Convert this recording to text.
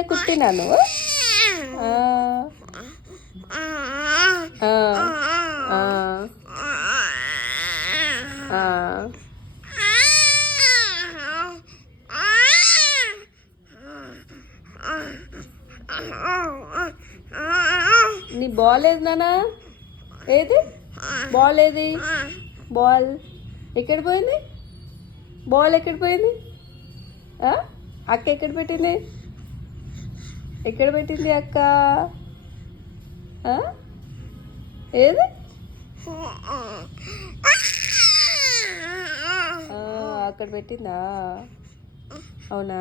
నిన్నే కుట్టినాను. నీ బాల్ ఏది నానా? ఏది బాల్? ఏది బాల్? ఎక్కడ పోయింది బాల్? ఎక్కడ పోయింది? అక్క ఎక్కడ పెట్టింది? ఎక్కడ పెట్టింది అక్క? ఏది? అక్కడ పెట్టిందా? అవునా?